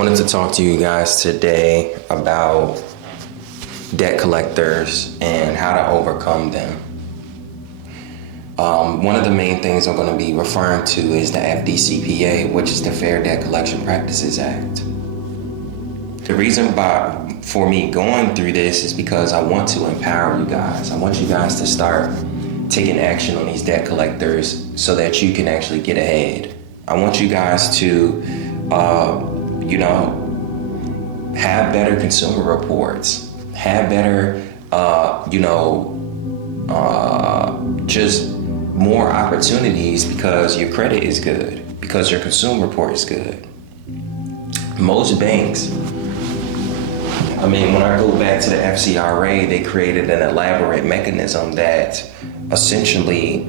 wanted to talk to you guys today about debt collectors and how to overcome them. One of the main things I'm going to be referring to is the FDCPA, which is the Fair Debt Collection Practices Act. The reason for me going through this is because I want to empower you guys. I want you guys to start taking action on these debt collectors so that you can actually get ahead. I want you guys to, have better consumer reports, have better, just more opportunities because your credit is good, because your consumer report is good. Most banks, when I go back to the FCRA, they created an elaborate mechanism that essentially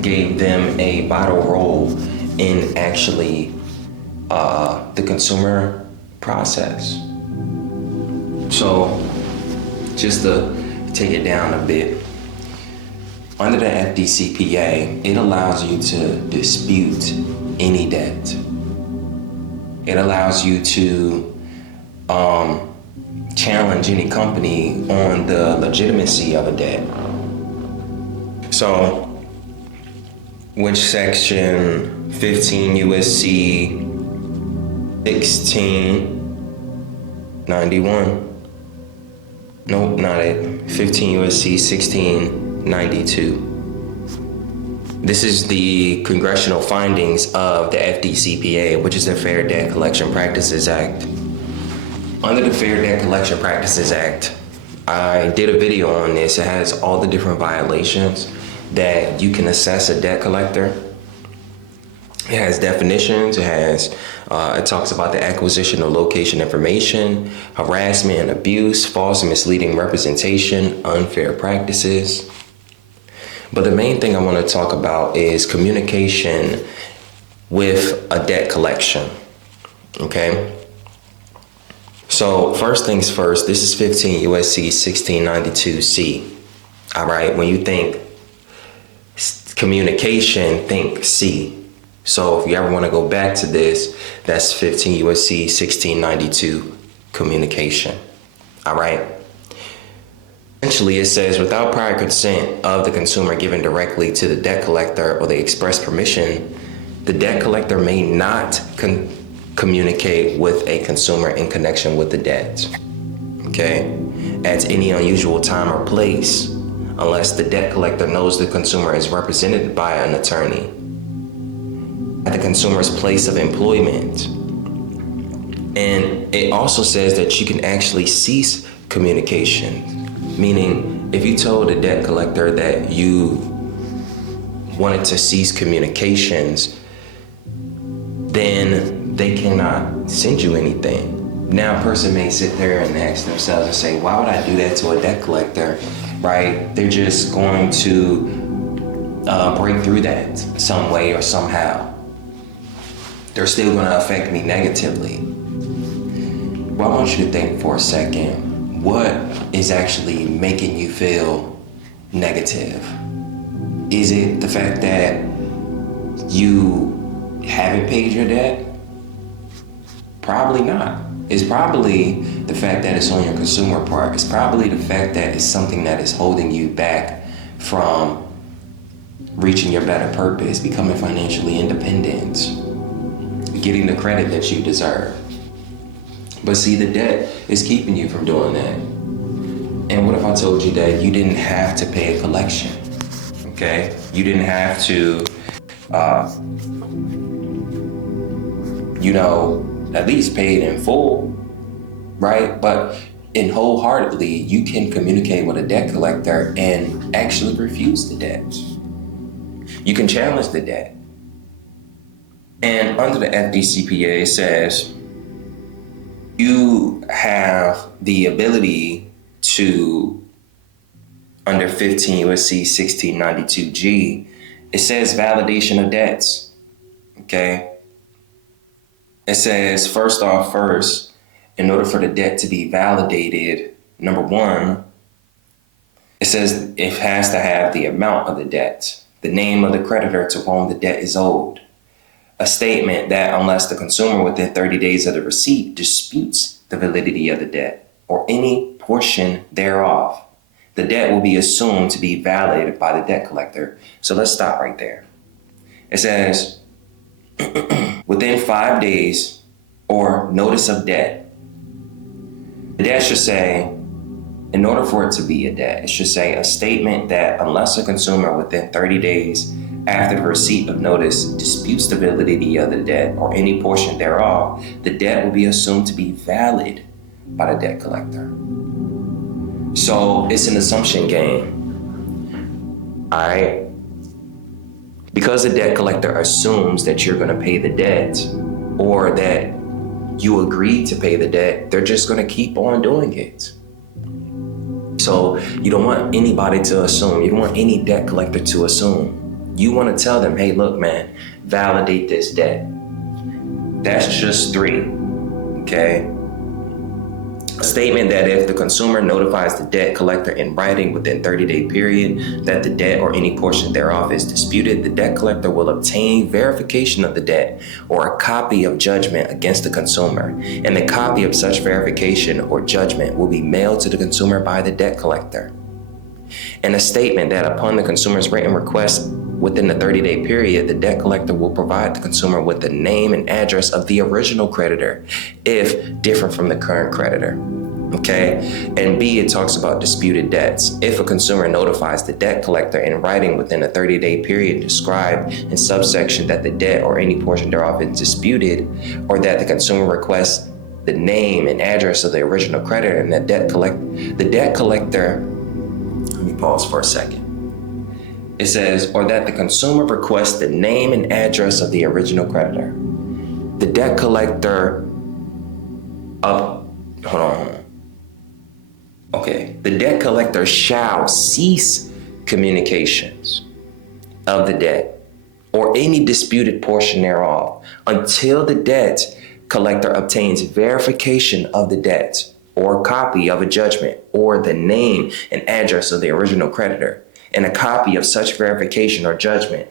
gave them a vital role in actually the consumer process. So just to take it down a bit, under the FDCPA, it allows you to dispute any debt. It allows you to challenge any company on the legitimacy of a debt. So, which section 15 USC 1691? Nope, not it. 15 USC 1692. This is the congressional findings of the FDCPA, which is the Fair Debt Collection Practices Act. Under the Fair Debt Collection Practices Act, I did a video on this. It has all the different violations that you can assess a debt collector. It has definitions. It talks about the acquisition of location information, harassment and abuse, false and misleading representation, unfair practices. But the main thing I want to talk about is communication with a debt collection. Okay? So first things first, this is 15 USC 1692C. All right, when you think communication, think C. So if you ever want to go back to this, that's 15 USC 1692 communication. All right. Essentially, it says without prior consent of the consumer given directly to the debt collector or the express permission, the debt collector may not communicate with a consumer in connection with the debt, okay, at any unusual time or place, unless the debt collector knows the consumer is represented by an attorney at the consumer's place of employment. And it also says that you can actually cease communication, meaning if you told a debt collector that you wanted to cease communications, then they cannot send you anything. Now a person may sit there and ask themselves and say, why would I do that to a debt collector, right? They're just going to break through that some way or somehow. They're still going to affect me negatively. Well, I want you to think for a second, what is actually making you feel negative? Is it the fact that you haven't paid your debt? Probably not. It's probably the fact that it's on your consumer part. It's probably the fact that it's something that is holding you back from reaching your better purpose, becoming financially independent, getting the credit that you deserve. But see, the debt is keeping you from doing that. And what if I told you that you didn't have to pay a collection, okay? You didn't have to, at least pay it in full, right? But wholeheartedly, you can communicate with a debt collector and actually refuse the debt. You can challenge the debt. And under the FDCPA, it says you have the ability to, under 15 USC 1692G, it says validation of debts, okay? It says, first, in order for the debt to be validated, number one, it says it has to have the amount of the debt, the name of the creditor to whom the debt is owed, a statement that unless the consumer within 30 days of the receipt disputes the validity of the debt or any portion thereof, the debt will be assumed to be validated by the debt collector. So let's stop right there. It says, within 5 days or notice of debt, the debt should say, in order for it to be a debt, it should say a statement that unless a consumer within 30 days after the receipt of notice disputes the validity of the debt or any portion thereof, the debt will be assumed to be valid by the debt collector. So it's an assumption game. All right. Because the debt collector assumes that you're going to pay the debt or that you agreed to pay the debt, they're just going to keep on doing it. So you don't want anybody to assume. You don't want any debt collector to assume. You want to tell them, hey, look, man, validate this debt. That's just 3, okay? A statement that if the consumer notifies the debt collector in writing within 30-day period that the debt or any portion thereof is disputed, the debt collector will obtain verification of the debt or a copy of judgment against the consumer, and the copy of such verification or judgment will be mailed to the consumer by the debt collector. And a statement that upon the consumer's written request within the 30-day period, the debt collector will provide the consumer with the name and address of the original creditor, if different from the current creditor. Okay, and B, it talks about disputed debts. If a consumer notifies the debt collector in writing within a 30-day period described in subsection that the debt or any portion thereof is disputed, or that the consumer requests the name and address of the original creditor and the debt collector, let me pause for a second. It says, or that the consumer requests the name and address of the original creditor. The debt collector, the debt collector shall cease communications of the debt or any disputed portion thereof until the debt collector obtains verification of the debt or copy of a judgment or the name and address of the original creditor and a copy of such verification or judgment.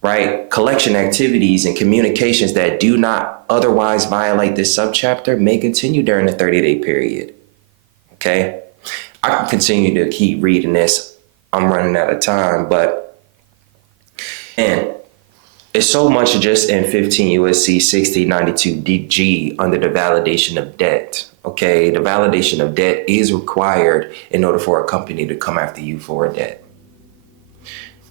Right? Collection activities and communications that do not otherwise violate this subchapter may continue during the 30-day period. Okay? I can continue to keep reading this. I'm running out of time, and it's so much just in 15 U.S.C. 1692 G under the validation of debt. Okay? The validation of debt is required in order for a company to come after you for a debt.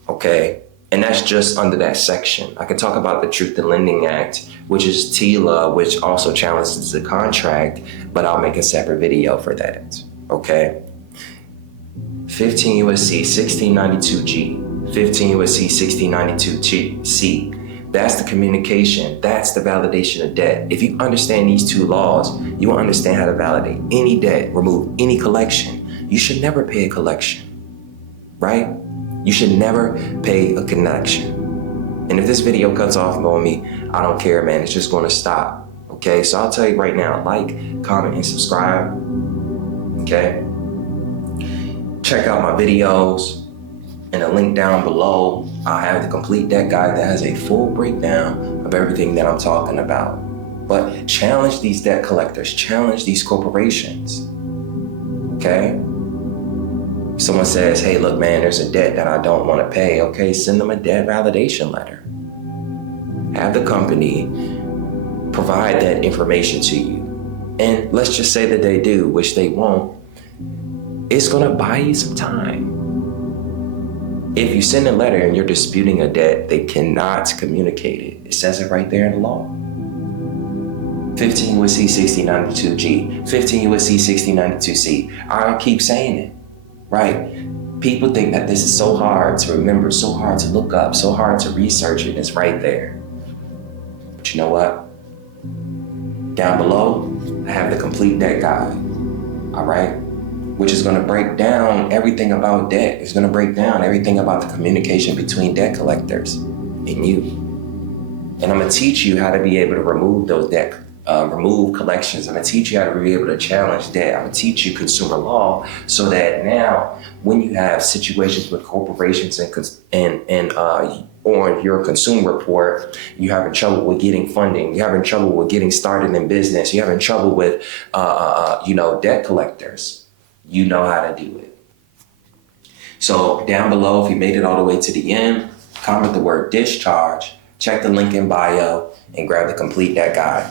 Okay? And that's just under that section. I could talk about the Truth in Lending Act, which is TILA, which also challenges the contract, but I'll make a separate video for that, okay? 15 U.S.C. 1692 G, 15 U.S.C. 1692 C. That's the communication. That's the validation of debt. If you understand these 2 laws, you will understand how to validate any debt, remove any collection. You should never pay a collection, right? You should never pay a collection. And if this video cuts off on me, I don't care, man. It's just going to stop. Okay, so I'll tell you right now, like, comment, and subscribe. Okay? Check out my videos in a link down below. I'll have the complete debt guide that has a full breakdown of everything that I'm talking about. But challenge these debt collectors, challenge these corporations. Okay? Someone says, hey, look, man, there's a debt that I don't want to pay. Okay, send them a debt validation letter. Have the company provide that information to you. And let's just say that they do, which they won't. It's going to buy you some time. If you send a letter and you're disputing a debt, they cannot communicate it. It says it right there in the law. 15 U.S.C. 1692 G, 15 U.S.C. 1692 C. I keep saying it. Right? People think that this is so hard to remember, so hard to look up, so hard to research it. It's right there. But you know what? Down below, I have the complete debt guide. All right? Which is going to break down everything about debt. It's going to break down everything about the communication between debt collectors and you. And I'm going to teach you how to be able to remove those debt remove collections. I'm going to teach you how to be able to challenge debt. I'm going to teach you consumer law so that now when you have situations with corporations and on your consumer report, you're having trouble with getting funding, you're having trouble with getting started in business, you're having trouble with, debt collectors, you know how to do it. So down below, if you made it all the way to the end, comment the word discharge, check the link in bio, and grab the complete debt guide.